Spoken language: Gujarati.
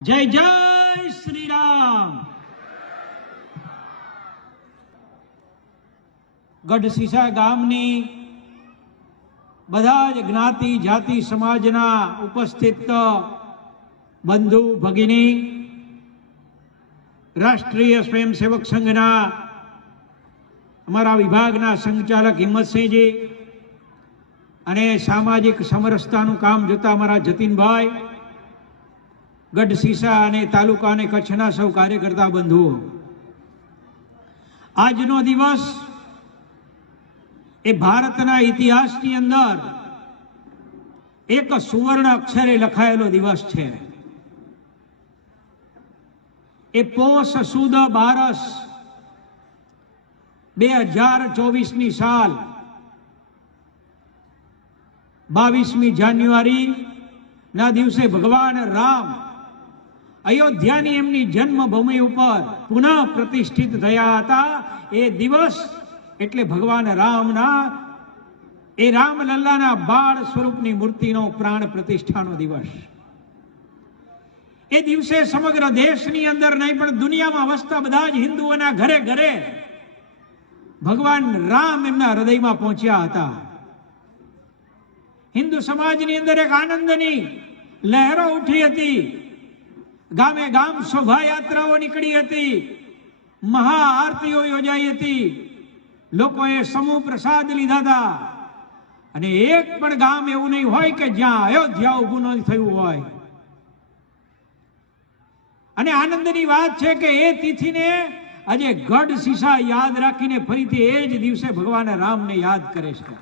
જય જય શ્રી રામ। ગઢસીસા ગામની બધા જ જ્ઞાતિ જાતિ સમાજના ઉપસ્થિત બંધુ ભગિની, રાષ્ટ્રીય સ્વયંસેવક સંઘના અમારા વિભાગના સંચાલક હિંમતસિંહજી અને સામાજિક સમરસતાનું કામ જોતા અમારા જતીનભાઈ, ગઢસીસા અને તાલુકા અને કચ્છના સૌ કાર્યકર્તા બંધુઓ, આજનો દિવસ એ ભારતના ઇતિહાસની અંદર એક સુવર્ણ અક્ષરે લખાયેલો દિવસ છે। એ પોષ સુદ બારસ 2024ની સાલ 22મી જાન્યુઆરી ના દિવસે ભગવાન રામ અયોધ્યાની એમની જન્મભૂમિ ઉપર પુનઃ પ્રતિષ્ઠિત થયા હતા। એ દિવસ એટલે ભગવાન રામના એ રામલલ્લાના બાળ સ્વરૂપની મૂર્તિનો પ્રાણ પ્રતિષ્ઠાનો દિવસ। એ દિવસે સમગ્ર દેશની અંદર નહીં પણ દુનિયામાં વસતા બધા જ હિન્દુઓના ઘરે ઘરે ભગવાન રામ એમના હૃદયમાં પહોંચ્યા હતા। હિન્દુ સમાજની અંદર એક આનંદની લહેરો ઉઠી હતી। ગામે ગામ શોભાયાત્રાઓ નીકળી હતી, મહાઆરતીઓ યોજાઈ હતી, લોકોએ સમૂહ પ્રસાદ લીધા હતા અને એક પણ ગામ એવું નહીં હોય કે જ્યાં અયોધ્યા ઊભું ન થયું હોય। અને આનંદની વાત છે કે એ તિથિને આજે ગઢસીસા યાદ રાખીને ફરીથી એ જ દિવસે ભગવાન રામને યાદ કરે છે।